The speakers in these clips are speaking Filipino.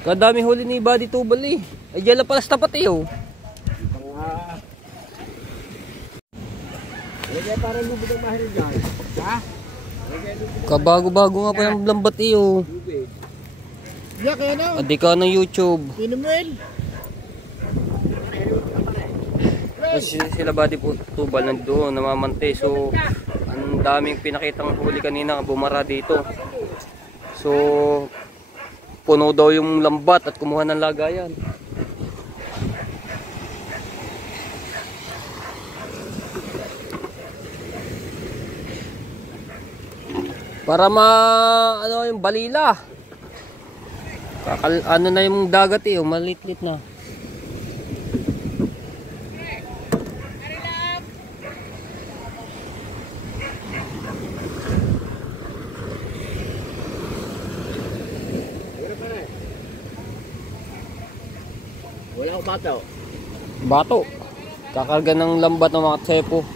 Kadami huli ni Buddy Tubal eh. Ay dyan lang pala sa tapat eh oh. Parang lubid ang mahal dyan. Ha? Kabago-bago nga pa yung lambat eh oh. Yeah, kaya na. Adi ka ng YouTube. Pinumin. Kasi sila Buddy Tubal nandoon namamante. So ang daming pinakitang huli kanina bumara dito. So puno daw yung lambat at kumuha ng lagayan. Para ano yung balila. Ano na yung dagat eh, maliit-lit na. Wala akong bato. Bato. Kakarga ng lambat ng mga tsepo.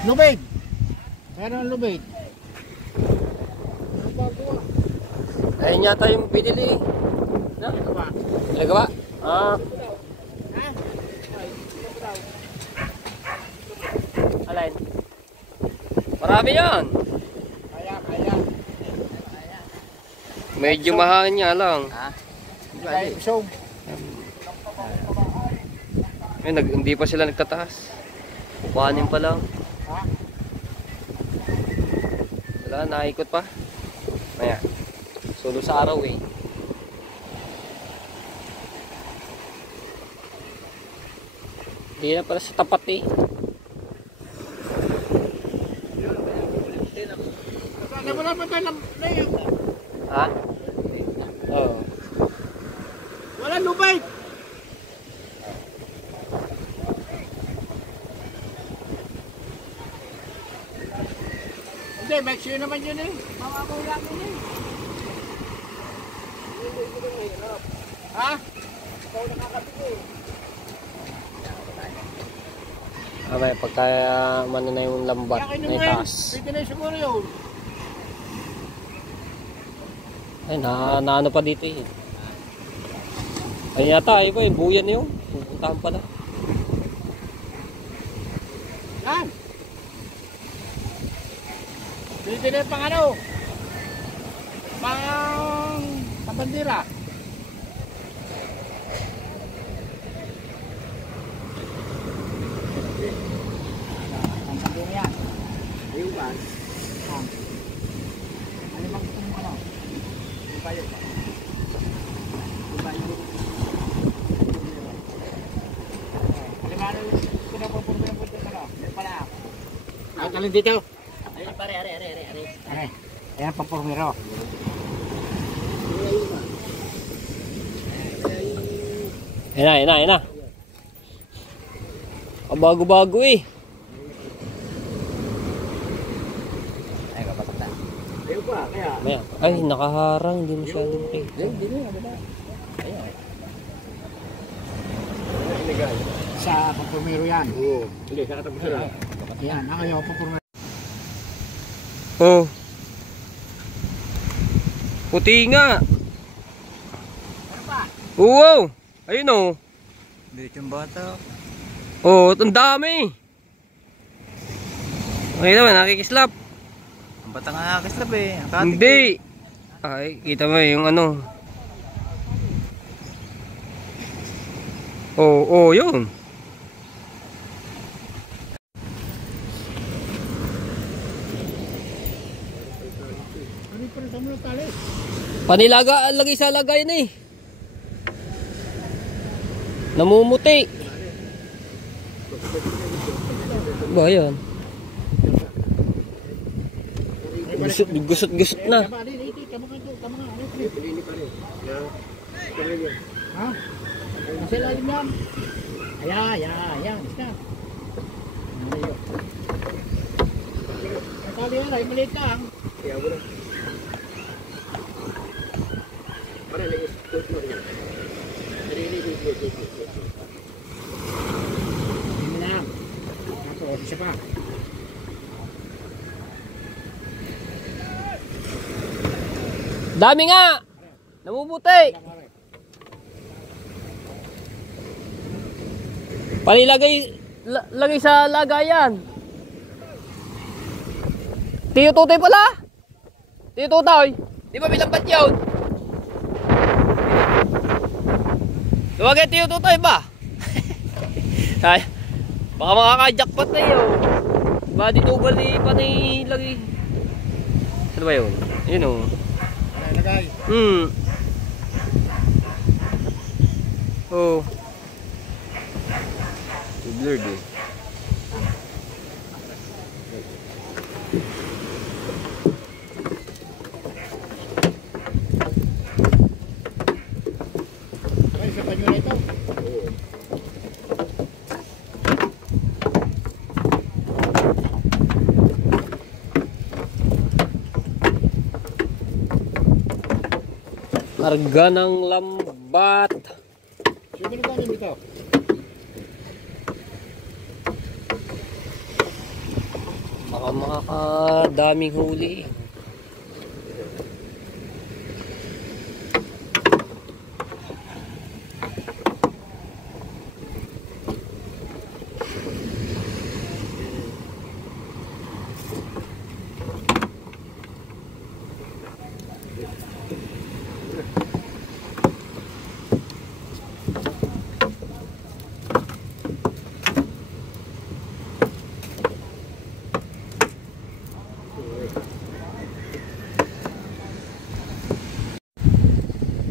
Lubid. Meron ang lubid. Ayun yata yung pinili. No? Talaga ba? Ah. Alin? Marami yan. Kaya. Medyo mahangin nga lang. Ha? Isong. Hindi pa sila nagtataas. Kukuhanin pa lang. Ha? Wala, naikot pa. Maya. Solo sa araw eh. Hindi na pala sa tapat eh. Wala pa tayo na yun. Ha? Oo. Wala lubid. Hindi, make sure naman yun eh. Mamamula ko yun eh. Ha? Ikaw nakakabito eh. Abay, pagka mano na yung lambat na itaas. Pwede na siguro yun. Ay, naano pa dito eh. Ay yata, ay ba, yung buyan yun. Pupuntahan pala. Yan. Pwede na yung pang ano. Pang bandera. Ang bandera yan. Ayun ba? Ano bang gusto mo ano? Yung bayo ba? Yung bayo. Alimano yung pinapapurma yung punta ka no? Yung pala. Ang talin dito. Ay, pare, are. Ayan, papurmero. Ayan na. Bago-bago eh. Ay, kapatak na. Ayun pa, kaya. Ay, nakaharang. Hindi masyadong makikita. Hindi na, wala. Ayan. Sa papurmero yan. Oo. Hindi, sa katapos na. Ayan, ayaw, papurmero. Oh. Puti nga. Ano pa? Wow. Ayun oh. Dito yung bata. Oh, ang dami. Okay naman, nakikislap. Ang bata nga nakakislap eh. Hindi. Ay, kita mo yung ano. Oh, yun. Panilaga, lagi sa lagayan eh. Namumuti. Ba yan? Gusot na. Ha? Nasa ilalim yan. Ayan. Basta. Nakali yan ay maliit lang. Kaya mo na. Para lang yung Isa pa. Dami nga! Nabubuti! Palilagay lagay sa lagayan. Tiyo Tutoy pala. Tiyo Tutoy. Di ba bilambat yun? Tuwagay Tiyo Tutoy ba? Ay, baka makaka-jackpot na yun. Body tubal ni panay lagi. Ano ba yun? Yun o. Ano lagay? Oh. Blurred eh. Ay, sa panyo na ito. Larga ng lambat. Sino ba namin dito? Baka makakadaming huli.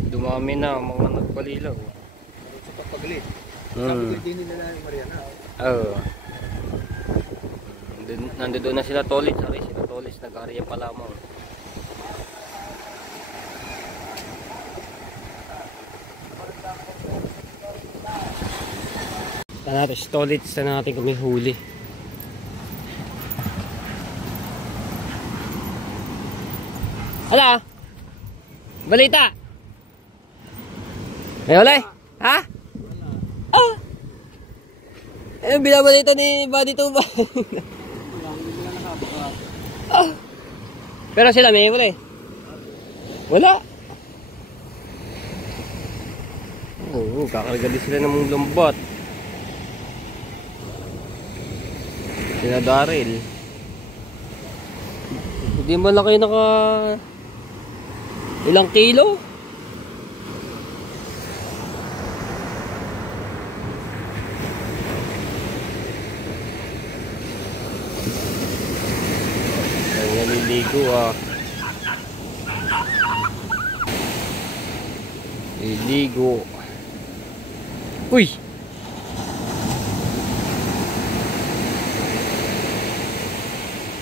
Dumami na ang mga nagpalilaw. Sa pagpaglit. Pagpaglit din nila na yung Mariana. Oo. Nandoon na sila Tolis. Sorry, sila Tolis. Nag-area pa lamang. Natin si Tolis na natin kami huli. Hala! Balita! May ulay? Ha? Oh! Eh, binabalita ni Buddy Tuba. Oh. Pero sila may ulay? Wala. Oo, kakarga din sila ng mga lambat. Sila Daryl. Hindi man lang kayo naka ilang kilo? Naliligo ah. Naliligo. Uy!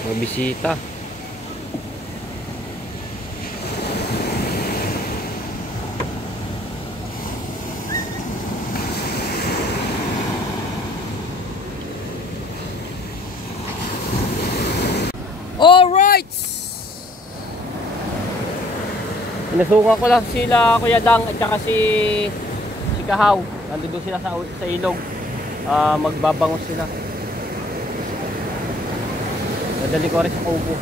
Mabisita. Alright! Nasuka ko lang sila Kuya Dang at saka si Kahaw. Nandun sila sa ilog. Magbabangos sila. Dadali ko rin sa kubo.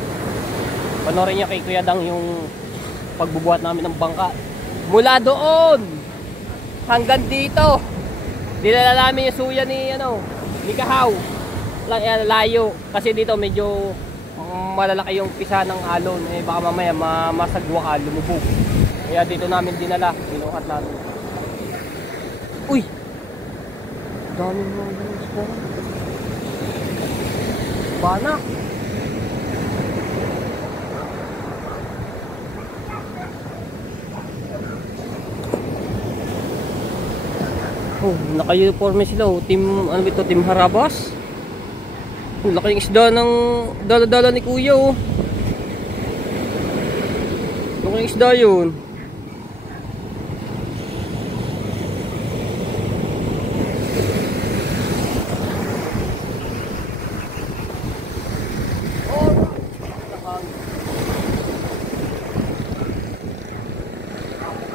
Panorin niya kay Kuya Dang yung pagbubuhat namin ng bangka. Mula doon hanggang dito. Dinala namin yung suya ni Kahaw. Layo. Kasi dito medyo malalaki yung pisa ng alon. Eh baka mamaya masagwa ka, lumubog. Kaya dito namin dinala. Binuhat namin. Uy! Daming mga sport. Banak! Oh, naka-uniforme sila oh. Team, ano ba ito? Team Harabas. Oh, laki yung isda ng dala-dala ni Kuya oh. Laki yung isda yun.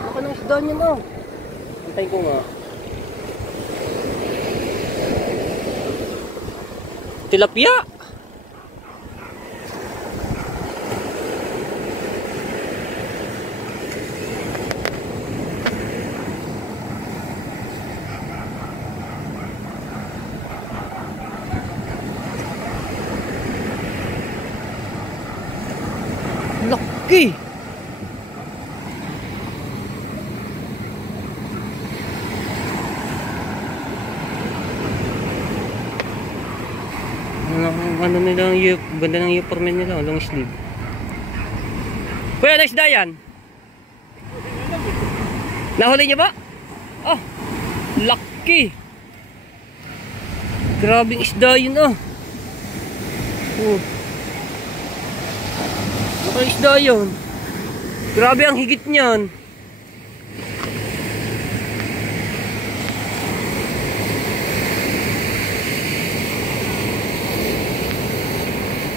Laki ng isda niya mo. Antayin ko nga. Tilapia. Laki. Ano nila yung banda ng uniform nila, long sleeve. Kuya, nice day yan. Nahuli niyo ba? Oh, laki. Grabing isda yun ah. Oh. Laki isda yun. Grabe ang higit niyan.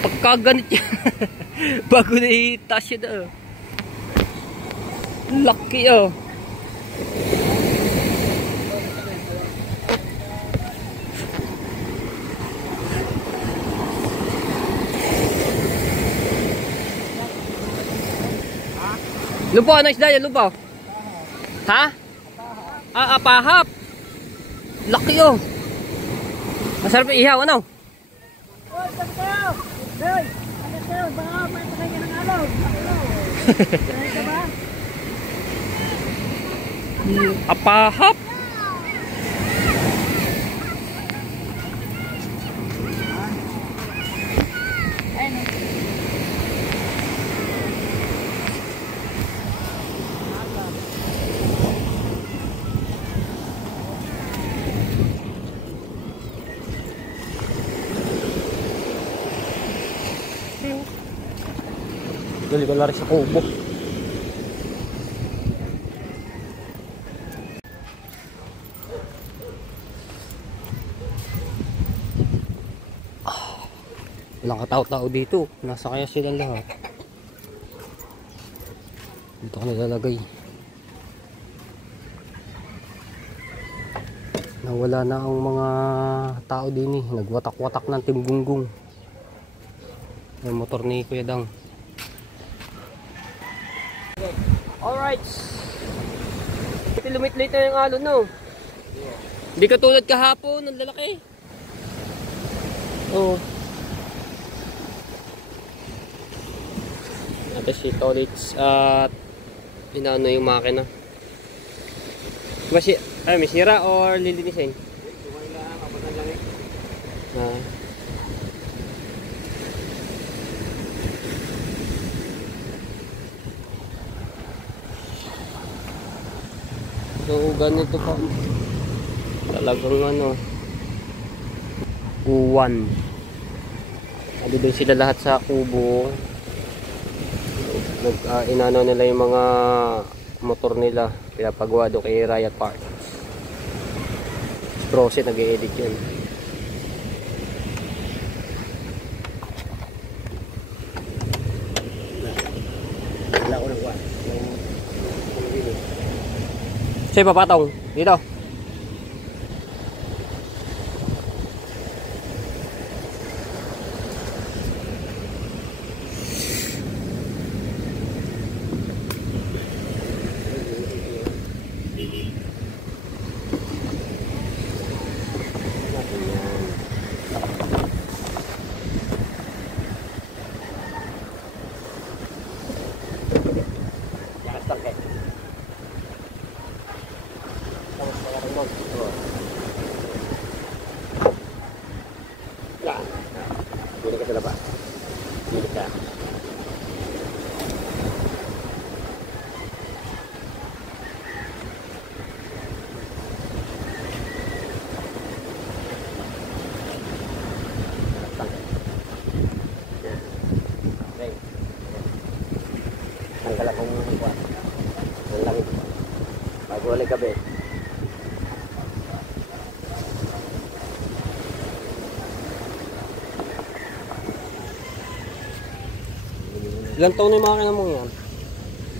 Pagkaganit yan. Bago na itaas yun ah. Laki ah. Lupa, nice day, lupa. Ha? Ah, apahap. Laki oh. Masarap ihaw, ano? Hoy, tayo! Hoy! Ano tayo? Baka may pakinggan ng alog. Kaya ka ba? Apahap. Dali ko lari sa kubo. Walang katao-tao dito. Nasa kaya sila lahat. Dito ko nilalagay. Nawala na ang mga tao din eh. Nagwatak-watak ng timgunggong. Yung motor ni Kuya Dang. Alright. Lumit-lit na yung alon no. Hindi ka tulad kahapon. Ang lalaki. Oh. Tapos si Tolits at inaano yung makina. May sira or lilinisin? Ah. So ganito pa. Talagang ano. Uwan. Adi doon sila lahat sa kubo. Inano nila yung mga motor nila, pinapagawa doon kay Riot Parts. Proset nag-i-edit yun. Wala ko nagwa. Sige papatong dito. Hindi ka sa labas. Hindi ka. Tanggal akong buwan. Ang langit. Bago ulit gabi. Ilang taon na yung makina mo yan?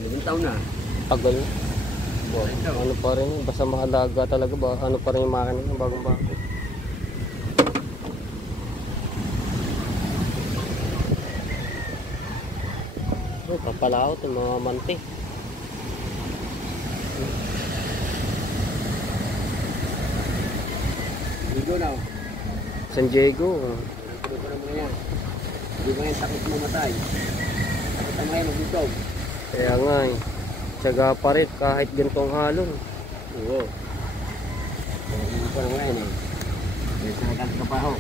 Ilang taon na? Tagal na. Ano pa rin, basta mahalaga talaga ba? Ano pa rin yung makina ng bagong bago. Papalaot ng mga mante. Ligo na. San Diego. Tulog ko na mga yan. Hindi ba yan takot mamatay? Takot na mga yan magutom. Kaya nga eh. Tiyaga pa rin kahit gantong halong. Oo. Hindi ko na mga yan eh. Kaya sa nagkanta pa ako.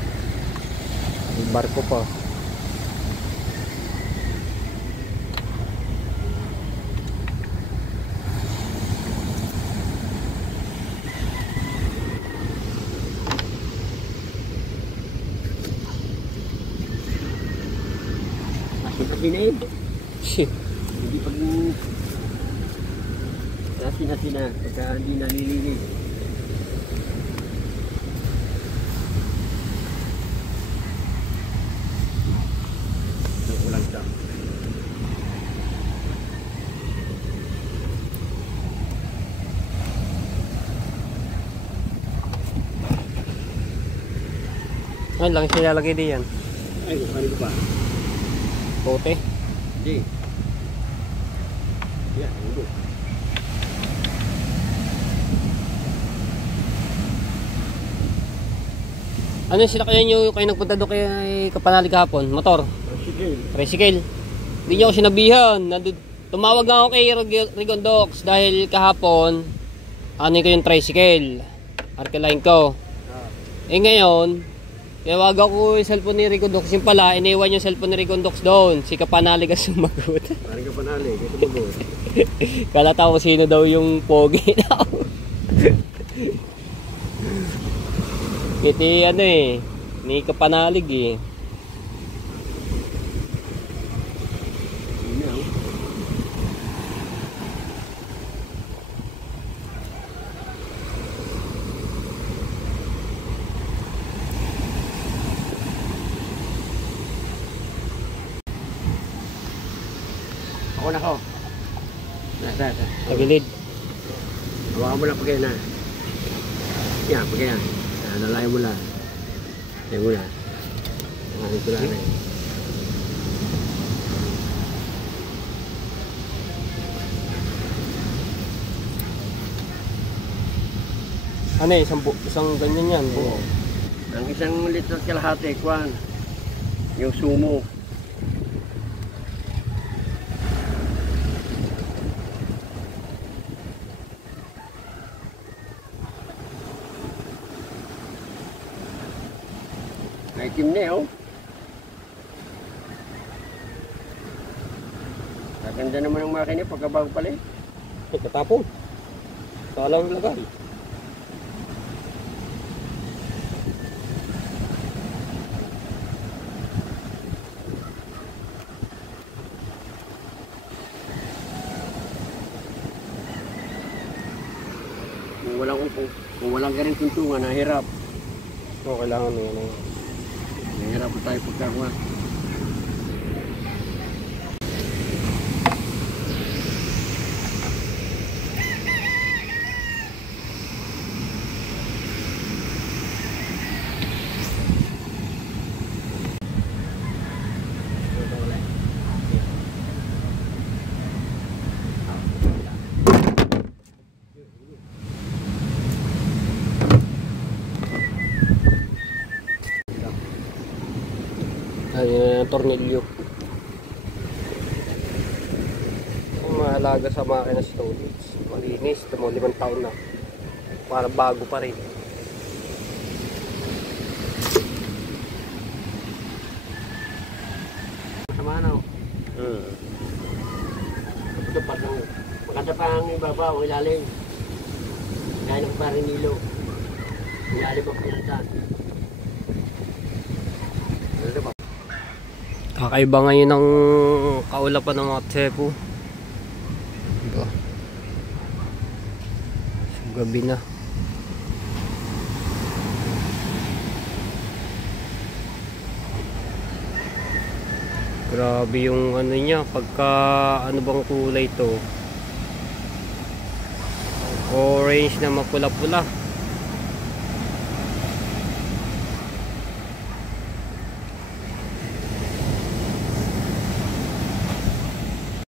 May barko pa. Asin-asin hindi pag asin-asin na pagka hindi nalilinis. Nakulang siya. Ay, lang siya lalagay din yan. Ay, kukanin ko pa. Bote. Hindi. Yan, hindi. Ano yung sinakayan nyo kayo nagpunta doon kay Kapanali kahapon? Motor? Sige. Tricycle. Hindi nyo ako sinabihan. Tumawag nga ako kay Rigondox dahil kahapon ano ko yung tricycle. Arkeline ko. Eh ngayon, tawag ako yung cellphone ni Rigondox. Yung pala, iniwan yung cellphone ni Rigondox doon. Si Kapanali ka sumagot. Parang Kapanali, kaya tumagot. Kala tao sino daw yung pogi daw. Kiti ano eh, ni Kapanalig eh. Hindi ako. Ako na ko. Nasa. Sa gilid. Hawakan mo lang pagkaya na. Yan, pagkaya. Nalayan mo lang. Yan mo lang. Nalayan ko lang. Ano eh, isang ganyan yan. Oo. Ang isang litro at kalahati, kwan. Yung sumo. May itim na eh, oh. Gaganda naman ang makina pagkabago pala eh. Pagkatapon. Salang lagay. Kung walang ganun tuntungan, nahirap. Oo, kailangan mo yan. Nahirap pa tayo pagkakuha. Tornilyo. Kung mahalaga sa makina storage, malinis, ito mo 5 taon na para bago pa rin. Tama na. Ito pa lang. Maganda pa ang ibabaw, ang ilalim. Kaya ng parang nilo. Ilalim ang pinuntan. Ano ba? Kakaiba ngayon ng kaulapan ng mga tsepo. Diba? So, gabi na. Grabe yung ano niya, pagka ano bang kulay to? Orange na mapula-pula.